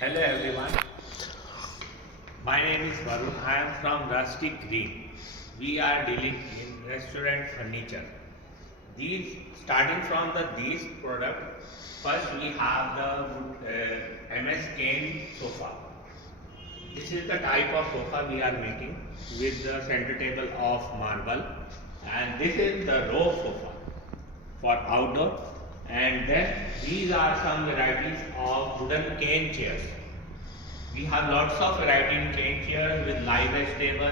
Hello everyone, my name is Varun. I am from Rustic Green. We are dealing in restaurant furniture. Starting from these product, first we have the MS Cane sofa. This is the type of sofa we are making with the center table of marble, and this is the row sofa for outdoor. And then these are some varieties of wooden cane chairs. We have lots of variety in cane chairs with live edge table,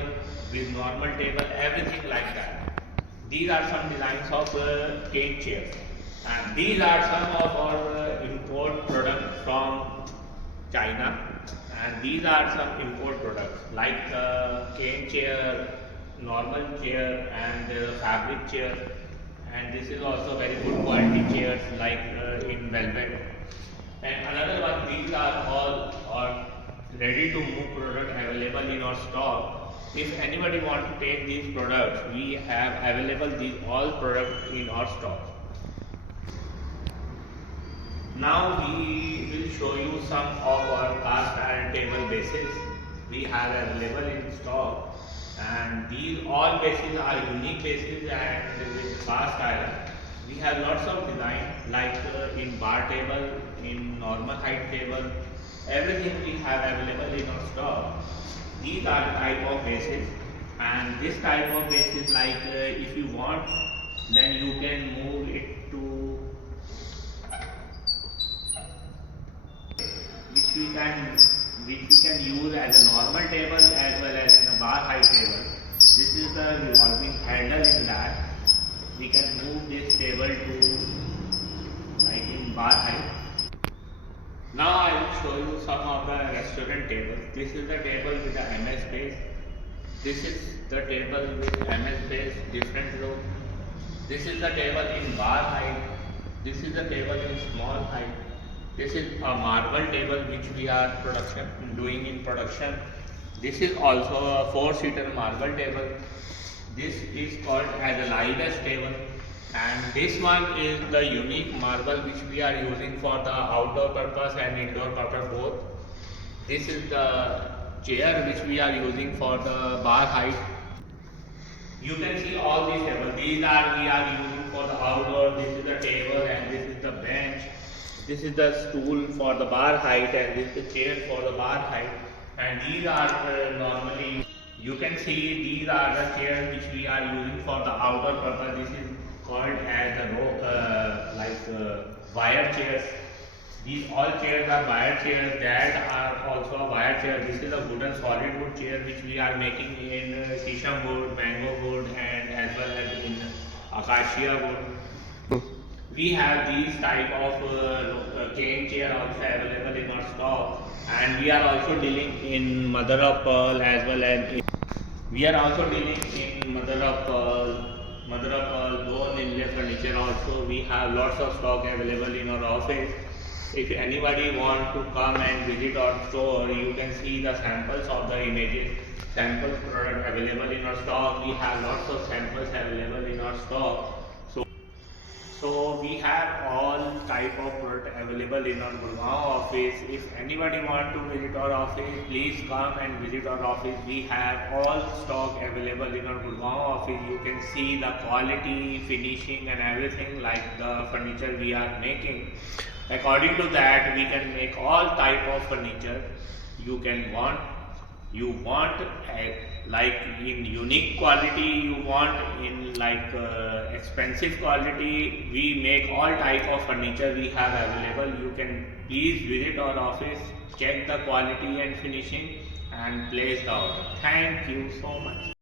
with normal table, everything like that. These are some designs of cane chairs, and these are some of our import products from China. And these are some import products like cane chair, normal chair, and fabric chair. And this is also very good quality chairs like in velvet. And another one, these are all ready to move product available in our stock. If anybody want to take these products, we have available these all products in our stock. Now we will show you some of our cast iron table bases we have available in stock, and these all bases are unique bases and with cast iron. We have lots of design like in bar table, in normal height table, everything we have available in our stock. These are type of bases, and this type of bases like if you want, then you can move it to which we can use as a normal table as well as in a bar height table. This is the revolving handle in that. We can move this table to like in bar height. Now I will show you some of the restaurant tables. This is the table with the MS base. This is the table with MS base, different row. This is the table in bar height. This is the table in small height. This is a marble table which we are doing in production. This is also a 4-seater marble table. This is called as a live edge table, and this one is the unique marble which we are using for the outdoor purpose and indoor purpose both. This is the chair which we are using for the bar height. You can see all these tables. We are using for the outdoor. This is the table and this is the bench. This is the stool for the bar height and this is the chair for the bar height. And these are normally, you can see these are the chairs which we are using for the outdoor purpose. This is called as the wire chairs. These all chairs are wire chairs. That are also a wire chair. This is a wooden solid wood chair which we are making in shisham wood, mango wood, and as well as in acacia wood. We have these type of cane chair also available in our stock, and we are also dealing in mother of pearl as well as we are also dealing in mother of pearl, bone inlay furniture also. We have lots of stock available in our office. If anybody want to come and visit our store, you can see the samples of the images, samples product available in our stock. We have lots of samples available in our stock. So we have all type of product available in our Gurgaon office. If anybody want to visit our office, please come and visit our office. We have all stock available in our Gurgaon office. You can see the quality, finishing and everything like the furniture we are making. According to that, we can make all type of furniture you want like in unique quality, you want in like expensive quality. We make all type of furniture we have available. You can please visit our office, check the quality and finishing and place the order. Thank you so much.